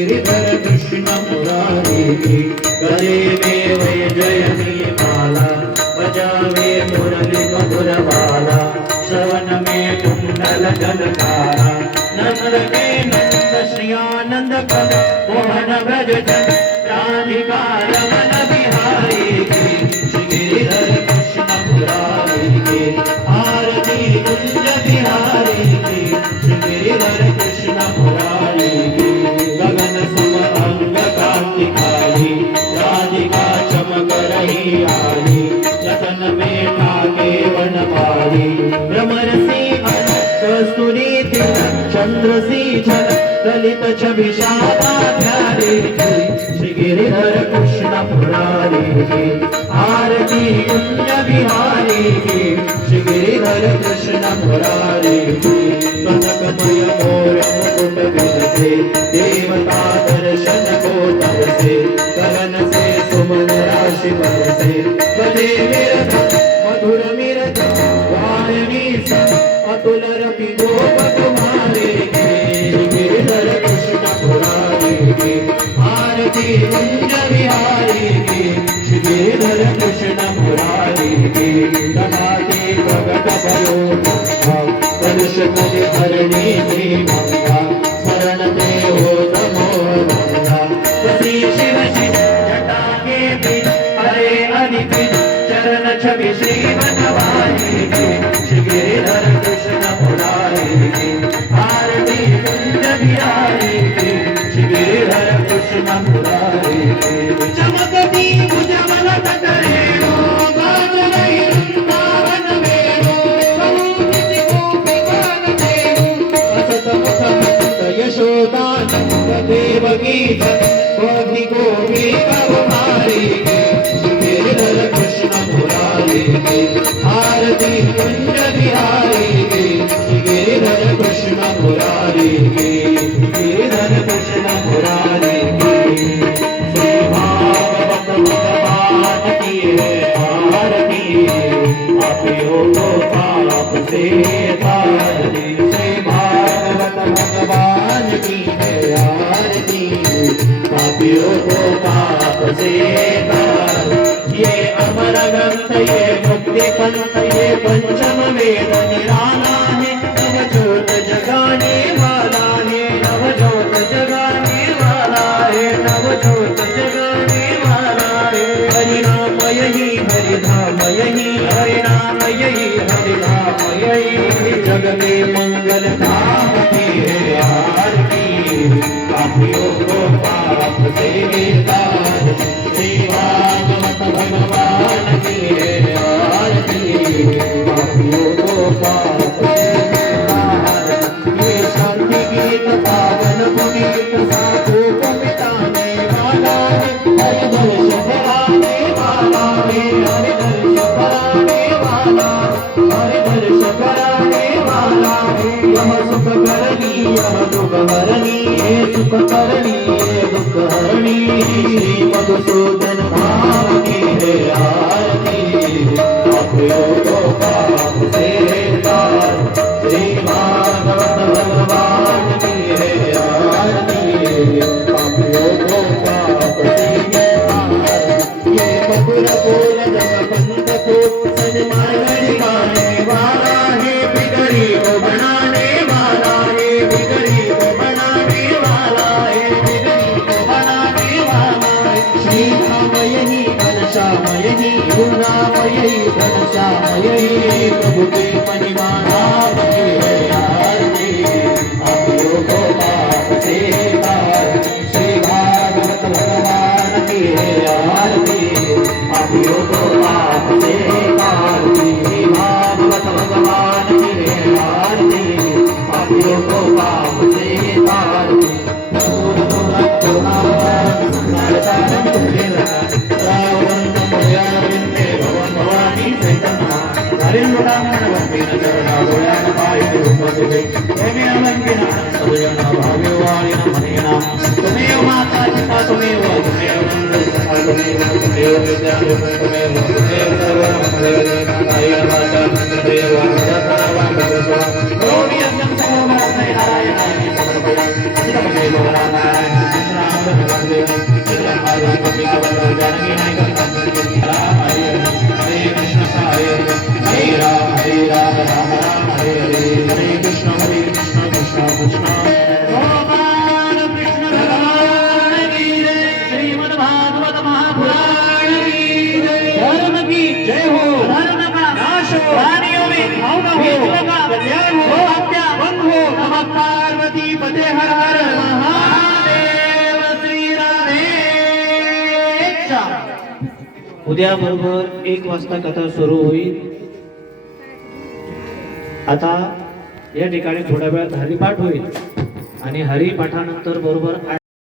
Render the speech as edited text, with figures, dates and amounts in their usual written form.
गिरिधर कृष्ण मुरारी गले में वैजयंती माला बजावे मुरली मधुर बाला श्रवण में कुंडल जलकारा नंद के नंद श्री आनंद कन मोहन व्रज जन राधिका रमन बिहारी श्री गिरिधर कृष्ण मुरारी के आरती कुंज बिहारी की श्री गिरिधर कृष्ण मुरारी की गगन सुम अंग कांति काली राधिका चमक रही आई जतन में ठाके वनमाली भ्रमर सी कस्तूरी चंद्र सी छल ललित छवि श्यामा प्यारी श्री गिरिधर कृष्ण मुरारी की आरती कुंज बिहारी की श्री गिरिधर कृष्ण मुरारी की कनकमय मोर मुकुट विलसे देवता दर्शन को तरसे गगन से सुमन राशि बरसे बजे मेरठ मधुर मेरठ वाणी सा अतुल रवि गोप कुमारी श्री गिरिधर कृष्ण मुरारी की आरती कुंज बिहारी की श्री गिरिधर कृष्ण मुरारी की नमाति प्रगट भयो कलश कलि धरणी श्री मंगा स्मरण ते हो तमो मंगा श्री शिव शिव जटा के बीच हरे अनिपित चरण छवि श्री बनवारी की श्री गिरिधर कृष्ण मुरारी की आरती कुंज बिहारी की श्री गिरिधर कृष्ण मुरारी की चमकती उज्ज्वल तटरे बाज रही वृंदावन वेणु कहूँ किसी को बिगाड़ देऊं असत मुख मुक्त यशोदानंद देवकी गोपी गोपी कवमारी श्री गिरिधर कृष्ण मुरारी की आरती कुंज बिहारी की श्री गिरिधर कृष्ण मुरारी की गिरिधर कृष्ण मुरारी की श्री भागवत भगवान की है आरती पापियों को पाप से तारती श्री भागवत भगवान की है आरती पापियों को पाप से तारती ये अमर ग्रंथ ये मुक्ति पंथ ये पंचम वेद निराला है नवजोत जगाने वाला है नवजोत जगाने वाला है नवजोत जगाने वाला है हरिनाम यही हरिधाम यही हरिनाम यही हरिधाम यही जग में मंगल धाम की है आरती पापियों को पाप से तार श्री भागवत भगवान की है आरती पापियों को पाप से तार ये शांति गीत पावन पुनीत साधु को मिटाने वाला है हरि दर्श कराने वाला है हरि दर्श कराने वाला हरि दर्श कराने वाला है यह सुख करनी यह दुख हरनी ये सुख करनी ये दुख हरनी श्री मधुसूदन धाम की है आरती पापियों को पाप से तार श्री भागवत भगवान की है आरती पापियों को पाप से तार ये मधुर बोल जब बंद को सजमाने गाने वाला है बिगड़ी को बनाने वाला है बिगड़ी को बनाने वाला है बिगड़ी को बनाने वाला है श्री राम यही घनश्याम यही गुरुनाम यही घनश्याम यही प्रभु के महिमा नाम की है आरती पापियों को पाप से तार श्री भागवत भगवान की है आरती पापियों को पाप से तार श्री भागवत भगवान की है आरती पापियों को पाप से तार तुम्हें माता पिता तुम्हें जय हो धर्म का नाश हो प्राणियों में भाव का हो कल्याण हो हत्या बंद हो नमः पार्वती पते हर हर महादेव श्री राधेच्छा। उद्या बरोबर 1 वाजता कथा सुरू होईल। आता या ठिकाणी थोड्या वेळात हरिपाठ होईल आणि हरिपाठानंतर बरोबर